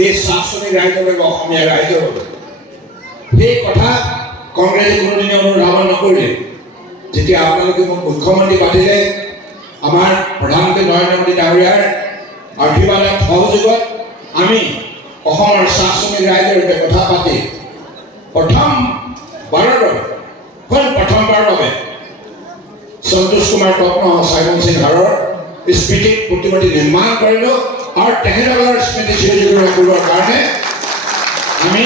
এই চাহ শ্ৰমিক ৰাইজৰ বাবে অসমীয়া ৰাইজৰ বাবে সেই কথা কংগ্ৰেছে কোনোদিনে অনুধাৱন নকৰিলে। যেতিয়া আপোনালোকে মোক মুখ্যমন্ত্ৰী পাতিলে আমাৰ প্ৰধানমন্ত্ৰী নৰেন্দ্ৰ মোদী ডাঙৰীয়াৰ আশীৰ্বাদত সহযোগত আমি অসমৰ চাহ শ্ৰমিক ৰাইজৰ সৈতে কথা পাতি প্ৰথমবাৰৰ বাবে সন্তোষ কুমাৰ ৰত্ন চাইমন সিং হাৰৰ স্মৃতিত প্ৰতিমূৰ্তি নিৰ্মাণ কৰিলোঁ আৰু তেখেতসকলৰ স্মৃতি চিৰজীৱন কৰিবৰ কাৰণে আমি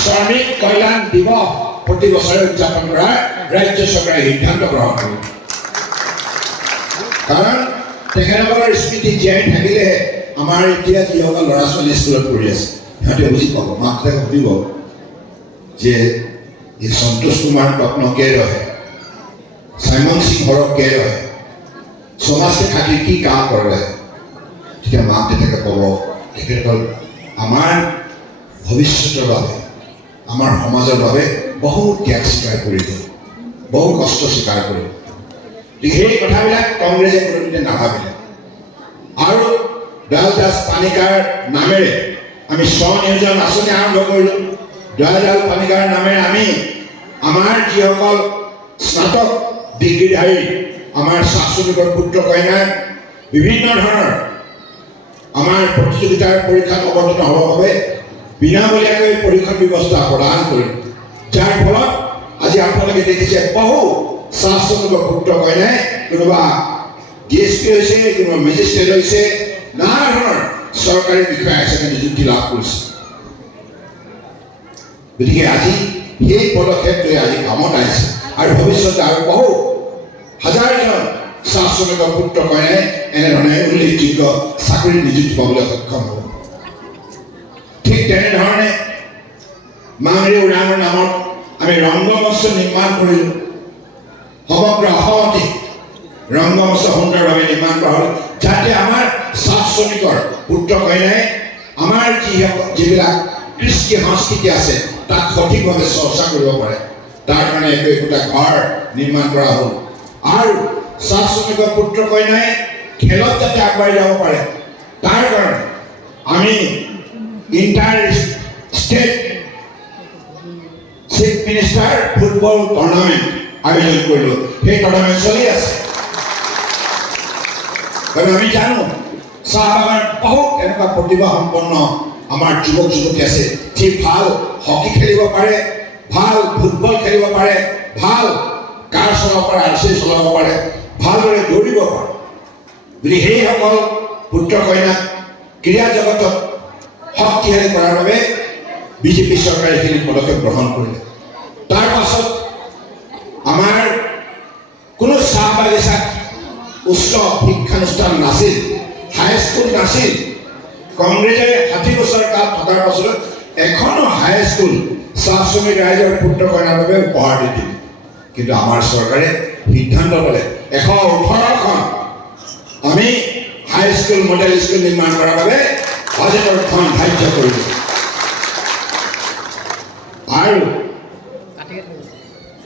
শ্ৰমিক কল্যাণ দিৱস প্ৰতি বছৰে উদযাপন কৰাৰ ৰাজ্য চৰকাৰে সিদ্ধান্ত গ্ৰহণ কৰিলে। কাৰণ তেখেতসকলৰ স্মৃতি জীয়াই থাকিলেহে আমাৰ এতিয়া যিসকল ল'ৰা ছোৱালী স্কুলত পঢ়ি আছে সিহঁতে বুজি পাব, মাক দেউতাকে সুধিব যে এই সন্তোষ কুমাৰ ৰত্নকে ৰহে, চাইমন সিং হৰকে ৰহে, সমাজ के खातिर কি কাম কৰে। তেতিয়া মাক দেউতাকে ক'ব তেখেতসকল আমাৰ ভৱিষ্যতৰ বাবে আমাৰ সমাজৰ বাবে বহু ত্যাগ স্বীকাৰ কৰিলে, বহু কষ্ট স্বীকাৰ কৰিলে। সেই কথাবিলাক কংগ্ৰেছে কোনোদিনে নাভাবিলে। আৰু দয়াল দাস পানিকাৰ নামেৰে আমি স্বনিয়োজন আঁচনি আৰম্ভ কৰিলোঁ। দয়াল পানিকাৰ নামেৰে আমি আমাৰ যিসকল স্নাতক ডিগ্ৰীধাৰী আমাৰ চাহ শ্ৰমিকৰ পুত্ৰ কন্যাক বিভিন্ন ধৰণৰ আমাৰ প্ৰতিযোগিতাৰ পৰীক্ষাত অৱতীৰ্ণ হ'বৰ বাবে বিনামূলীয়াকৈ পৰীক্ষাৰ ব্যৱস্থা প্ৰদান কৰিলোঁ। যাৰ ফলত আজি আপোনালোকে দেখিছে বহু চাহ শ্ৰমিকৰ পুত্ৰ কন্যাই কোনোবা DSP হৈছে, কোনোবা মেজিষ্ট্ৰেট হৈছে, নানা ধৰণৰ চৰকাৰী বিষয়া হিচাপে নিযুক্তি লাভ কৰিছে। গতিকে আজি সেই পদক্ষেপটোৱে আজি কামত আহিছে আৰু ভৱিষ্যতে আৰু বহু হাজাৰজন চাহ শ্ৰমিকৰ পুত্ৰ কন্যাই এনেধৰণে উল্লেখযোগ্য চাকৰিত নিযুক্তি পাবলৈ সক্ষম হ'ব। ঠিক তেনেধৰণে মাংৰি উৰাঙৰ নামত আমি ৰংগমঞ্চ নিৰ্মাণ কৰিলোঁ। সমগ্ৰ অসমতে ৰংগমঞ্চ সুন্দৰভাৱে নিৰ্মাণ কৰা হ'ল, যাতে আমাৰ চাহ শ্ৰমিকৰ পুত্ৰ কন্যাই আমাৰ যিবিলাক কৃষ্টি সংস্কৃতি আছে তাক সঠিকভাৱে চৰ্চা কৰিব পাৰে। তাৰ কাৰণে একোটা ঘৰ নিৰ্মাণ কৰা হ'ল আৰু চাহ শ্ৰমিকৰ পুত্ৰ কন্যাই খেলত যাতে আগবাঢ়ি যাব পাৰে তাৰ কাৰণে আমি inter state chief minister football tournament আয়োজন কৰিলোঁ। সেই টুৰ্ণামেণ্ট চলি আছে। কাৰণ আমি জানো চাহ বাগান বহুত এনেকুৱা প্ৰতিভা সম্পন্ন আমাৰ যুৱক যুৱতী আছে যি ভাল হকী খেলিব পাৰে, ভাল ফুটবল খেলিব পাৰে, ভাল কাৰ চলাব পাৰে, RC চলাব পাৰে, ভালদৰে দৌৰিব পাৰে। গতিকে সেইসকল পুত্ৰ কন্যাক ক্ৰীড়া জগতত শক্তিশালী কৰাৰ বাবে বিজেপি চৰকাৰে এইখিনি পদক্ষেপ গ্ৰহণ কৰিলে। তাৰ পাছত আমাৰ কোনো চাহ বাগিচাত উচ্চ শিক্ষানুষ্ঠান নাছিল, হাইস্কুল নাছিল। কংগ্ৰেছে 60 বছৰ কাল থকাৰ পাছত এখনো হাইস্কুল চাহ শ্ৰমিক ৰাইজৰ পুত্ৰ কন্যাৰ বাবে উপহাৰ দি দিলে। কিন্তু আমাৰ চৰকাৰে সিদ্ধান্ত ল'লে 118খন আমি হাইস্কুল মডেল স্কুল নিৰ্মাণ কৰাৰ বাবে বাজেটৰ ধন ধাৰ্য কৰিলোঁ। আৰু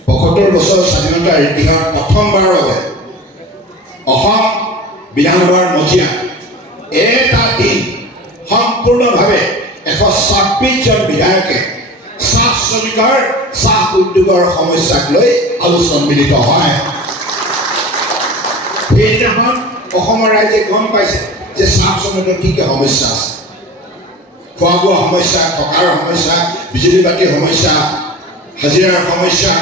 75 বছৰ স্বাধীনতাৰ ইতিহাসত প্ৰথমবাৰৰ বাবে অসম বিধানসভাৰ মজিয়াত এটা দিন সম্পূৰ্ণভাৱে 126জন বিধায়কে চাহ শ্ৰমিকৰ চাহ উদ্যোগৰ সমস্যাক লৈ আলোচনাত মিলিত হয়। সেইদিনাখন অসমৰ ৰাইজে গম পাইছে যে চাহ শ্ৰমিকৰ কি কি সমস্যা আছে। খোৱা বোৱা সমস্যা, থকাৰ সমস্যা, বিজুলী বাতিৰ সমস্যা, হাজিৰাৰ সমস্যা,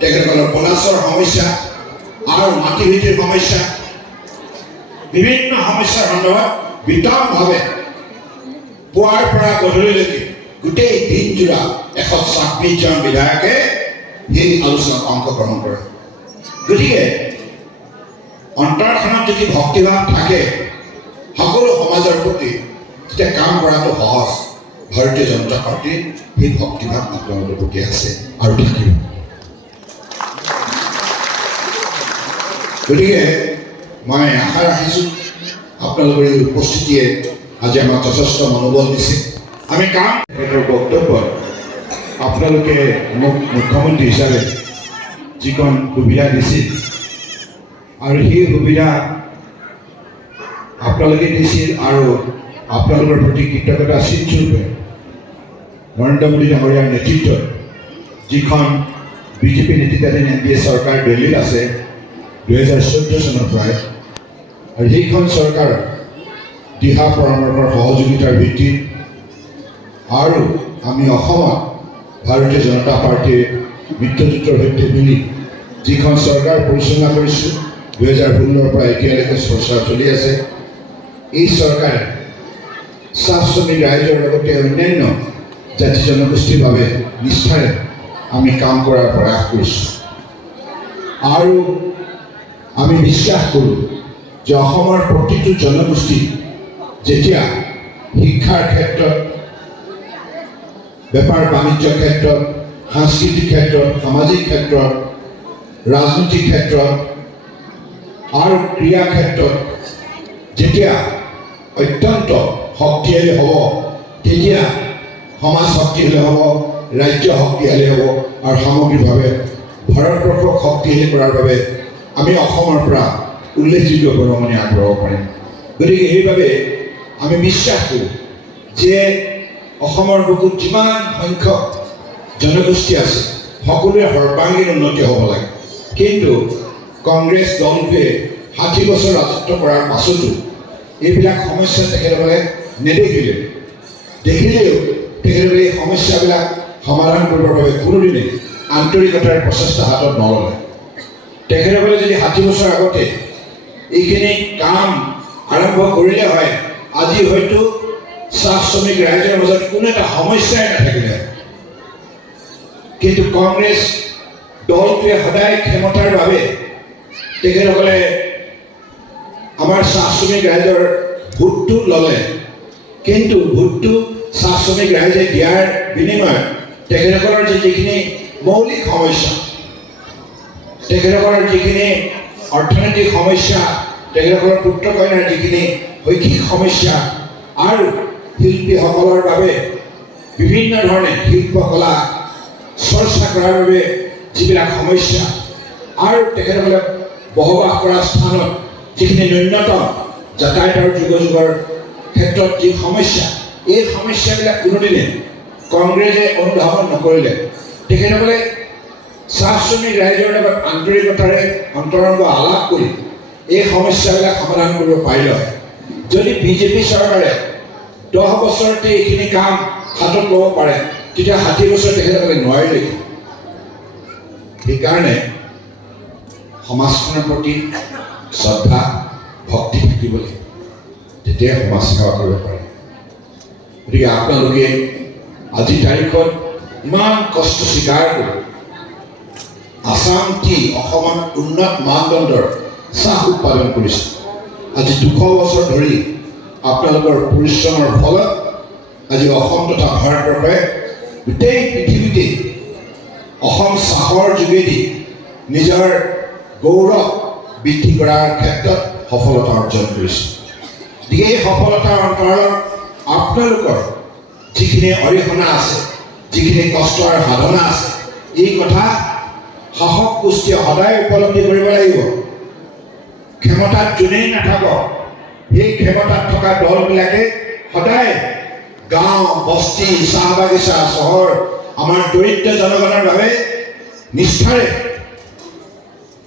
তেখেতসকলৰ বোনাছৰ সমস্যা আৰু মাটি ভিত্তিৰ সমস্যা, বিভিন্ন সমস্যাৰ সন্দৰ্ভত বিতংভাৱে পুৱাৰ পৰা গধূলিলৈকে গোটেই দিনজোৰা 126জন বিধায়কে সেই আলোচনাত অংশগ্ৰহণ কৰে। গতিকে অন্তৰখনত যদি ভক্তিভাৱ থাকে সকলো সমাজৰ প্ৰতি, তেতিয়া কাম কৰাটো সহজ। ভাৰতীয় জনতা পাৰ্টীৰ সেই ভক্তিভাৱ আপোনালোকৰ প্ৰতি আছে আৰু থাকিব। গতিকে মই আশা ৰাখিছোঁ আপোনালোকৰ এই উপস্থিতিয়ে আজি আমাক যথেষ্ট মনোবল দিছে। আমি কাম বক্তব্য আপোনালোকে মোক মুখ্যমন্ত্ৰী হিচাপে যিখন সুবিধা দিছিল আৰু সেই সুবিধা আপোনালোকে দিছিল আৰু আপোনালোকৰ প্ৰতি কৃতজ্ঞতা স্বৰূপে নৰেন্দ্ৰ মোদী ডাঙৰীয়াৰ নেতৃত্বত যিখন বিজেপি নেতৃত্বাধীন NDA চৰকাৰ দিল্লীত আছে 2014 চনৰ পৰাই, আৰু সেইখন চৰকাৰৰ দিহা পৰামৰ্শৰ সহযোগিতাৰ ভিত্তিত আৰু আমি অসমত ভাৰতীয় জনতা পাৰ্টীৰ মিত্ৰজোঁটৰ সৈতে মিলি যিখন চৰকাৰ পৰিচালনা কৰিছোঁ 2016 পৰা এতিয়ালৈকে চৰ্চা চলি আছে, এই চৰকাৰে চাহ শ্ৰমিক ৰাইজৰ লগতে অন্যান্য জাতি জনগোষ্ঠীৰ বাবে নিষ্ঠাৰে আমি কাম কৰাৰ প্ৰয়াস কৰিছোঁ। আৰু আমি বিশ্বাস কৰোঁ যে অসমৰ প্ৰতিটো জনগোষ্ঠী যেতিয়া শিক্ষাৰ ক্ষেত্ৰত, বেপাৰ বাণিজ্যৰ ক্ষেত্ৰত, সাংস্কৃতিক ক্ষেত্ৰত, সামাজিক ক্ষেত্ৰত, ৰাজনৈতিক ক্ষেত্ৰত আৰু ক্ৰীড়া ক্ষেত্ৰত যেতিয়া অত্যন্ত শক্তিশালী হ'ব, তেতিয়া সমাজ শক্তিশালী হ'ব, ৰাজ্য শক্তিশালী হ'ব, আৰু সামগ্ৰিকভাৱে ভাৰতবৰ্ষক শক্তিশালী কৰাৰ বাবে আমি অসমৰ পৰা উল্লেখযোগ্য বৰঙণি আগবঢ়াব পাৰিম। গতিকে সেইবাবে আমি বিশ্বাস কৰোঁ যে অসমৰ বুকুত যিমান সংখ্যক জনগোষ্ঠী আছে সকলোৰে সৰ্বাংগীন উন্নতি হ'ব লাগে। কিন্তু কংগ্ৰেছ দলটোৱে 60 বছৰ ৰাজত্ব কৰাৰ পাছতো এইবিলাক সমস্যা তেখেতসকলে নেদেখিলেও, দেখিলেও তেখেতসকলে এই সমস্যাবিলাক সমাধান কৰিবৰ বাবে কোনোদিনে আন্তৰিকতাৰ প্ৰচেষ্টা হাতত নললে। তেখেতসকলে যদি 60 বছৰ আগতে এইখিনি কাম আৰম্ভ কৰিলে হয়, আজি হয়তো চাহ শ্ৰমিক ৰাইজৰ মাজত কোনো এটা সমস্যাই নাথাকিলে। কিন্তু কংগ্ৰেছ দলটোৱে সদায় ক্ষমতাৰ বাবে তেখেতসকলে আমাৰ চাহ শ্ৰমিক ৰাইজৰ ভোটটো ল'লে, কিন্তু ভোটটো চাহ শ্ৰমিক ৰাইজে দিয়াৰ বিনিময়ত তেখেতসকলৰ যিখিনি মৌলিক সমস্যা, তেখেতসকলৰ যিখিনি অৰ্থনৈতিক সমস্যা, তেখেতসকলৰ পুত্ৰ কন্যাৰ যিখিনি শৈক্ষিক সমস্যা আৰু শিল্পীসকলৰ বাবে বিভিন্ন ধৰণে শিল্পকলা চৰ্চা কৰাৰ বাবে যিবিলাক সমস্যা আৰু তেখেতসকলে বসবাস কৰা স্থানত যিখিনি ন্যূনতম যাতায়াত আৰু যোগাযোগৰ ক্ষেত্ৰত যি সমস্যা, এই সমস্যাবিলাক কোনোদিনে কংগ্ৰেছে অনুধাৱন নকৰিলে। তেখেতসকলে চাহ শ্ৰমিক ৰাইজৰ লগত আন্তৰিকতাৰে অন্তৰংগ আলাপ কৰি এই সমস্যাবিলাক সমাধান কৰিব পাৰিলে হয়। যদি বিজেপি চৰকাৰে 10 বছৰতে এইখিনি কাম হাতত ল'ব পাৰে, তেতিয়া 60 বছৰ তেখেতসকলে নোৱাৰিলে। সেইকাৰণে সমাজখনৰ প্ৰতি শ্ৰদ্ধা ভক্তি থাকিব লাগিব, তেতিয়াই সমাজ সেৱা কৰিব পাৰে। গতিকে আপোনালোকে আজিৰ তাৰিখত ইমান কষ্ট স্বীকাৰ কৰি আসাম টি অসমত উন্নত মানদণ্ডৰ চাহ উৎপাদন কৰিছে। আজি 200 বছৰ ধৰি আপোনালোকৰ পৰিশ্ৰমৰ ফলত আজি অসম তথা ভাৰতবৰ্ষই গোটেই পৃথিৱীতে অসম চাহৰ যোগেদি নিজৰ গৌৰৱ বৃদ্ধি কৰাৰ ক্ষেত্ৰত সফলতা অৰ্জন কৰিছে। গতিকে এই সফলতাৰ অন্তৰালত আপোনালোকৰ যিখিনি অৰিহণা আছে, যিখিনি কষ্ট আৰু সাধনা আছে, এই কথা সাহস পুষ্টিয়ে সদায় উপলব্ধি কৰিব লাগিব। ক্ষমতাত যোনেই নাথাকক, সেই ক্ষমতাত থকা দলবিলাকে সদায় গাঁও, বস্তি, চাহ বাগিচা, চহৰ, আমাৰ দৰিদ্ৰ জনগণৰ বাবে নিষ্ঠাৰে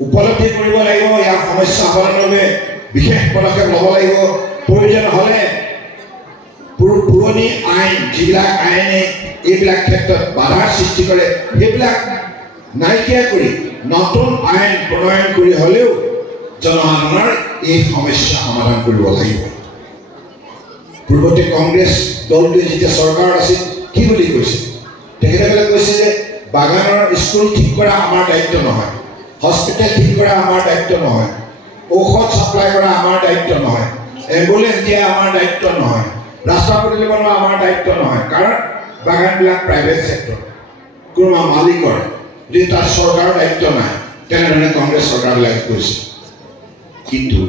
উপলব্ধি কৰিব লাগিব। ইয়াৰ সমস্যা সমাধানৰ বাবে বিশেষ পদক্ষেপ ল'ব লাগিব। প্ৰয়োজন হ'লে পুৰণি আইন, যিবিলাক আইনে এইবিলাক ক্ষেত্ৰত বাধাৰ সৃষ্টি কৰে, সেইবিলাক নাইকিয়া কৰি নতুন আইন প্ৰণয়ন কৰি হ'লেও জনসাধাৰণৰ এই সমস্যা সমাধান কৰিব লাগিব। পূৰ্বতে কংগ্ৰেছ দলটোৱে যেতিয়া চৰকাৰত আছিল কি বুলি কৈছে? তেখেতসকলে কৈছে যে বাগানৰ স্কুল ঠিক কৰা আমাৰ দায়িত্ব নহয়, হস্পিটেল ঠিক কৰা আমাৰ দায়িত্ব নহয়, ঔষধ ছাপ্লাই কৰা আমাৰ দায়িত্ব নহয়, এম্বুলেন্স দিয়া আমাৰ দায়িত্ব নহয়, ৰাস্তা পদূলি বনোৱা আমাৰ দায়িত্ব নহয়, কাৰণ বাগানবিলাক প্ৰাইভেট ছেক্টৰ, কোনোবা মালিকৰ, যদি তাত চৰকাৰৰ দায়িত্ব নাই, তেনেধৰণে কংগ্ৰেছ চৰকাৰবিলাকে কৈছে। কিন্তু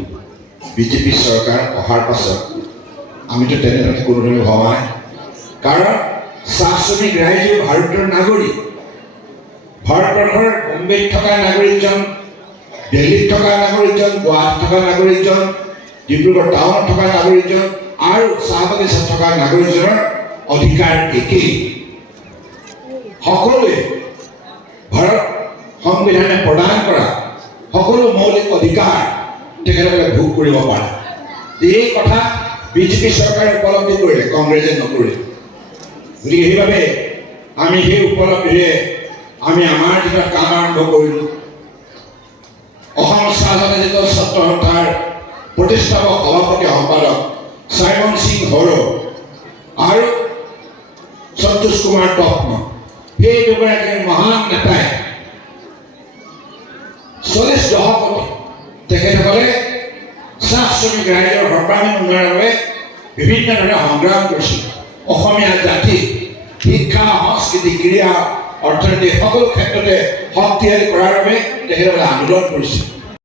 বিজেপি চৰকাৰ অহাৰ পাছত আমিতো তেনেধৰণে কোনোধৰণে ভবা নাই, কাৰণ চাহ শ্ৰমিক ৰাইজে ভাৰতৰ নাগৰিক। ভাৰতবৰ্ষৰ মুম্বাইত থকা নাগৰিকজন, দিল্লীত থকা নাগৰিকজন, গুৱাহাটীত থকা নাগৰিকজন, ডিব্ৰুগড় টাউনত থকা নাগৰিকজন আৰু চাহ বাগিচাত থকা নাগৰিকজনৰ অধিকাৰ একেই। সকলোৱে ভাৰত সংবিধানে প্ৰদান কৰা সকলো মৌলিক অধিকাৰ তেখেতসকলে ভোগ কৰিব পাৰে। এই কথা বিজেপি চৰকাৰে উপলব্ধি কৰিলে, কংগ্ৰেছে নকৰিলে। গতিকে সেইবাবে আমি সেই উপলব্ধিৰে আমি আমাৰ দিনত কাম আৰম্ভ কৰিলোঁ। অসম চাহ জনজাতীয় ছাত্ৰ সন্থাৰ প্ৰতিষ্ঠাপক সভাপতি সম্পাদক চাইমন সিং হৰো আৰু সন্তোষ কুমাৰ টপ্ন, সেই দুগৰাকী মহান নেতাই 40 দশকতে তেখেতসকলে চাহ শ্ৰমিক ৰাইজৰ সৰ্বাংগীন উন্নয়নৰ বাবে বিভিন্ন ধৰণে সংগ্ৰাম কৰিছিল। অসমীয়া জাতি শিক্ষা, সংস্কৃতি, ক্ৰীড়া, অৰ্থনীতি সকলো ক্ষেত্ৰতে শক্তিশালী কৰাৰ বাবে তেখেতসকলে আন্দোলন কৰিছিল।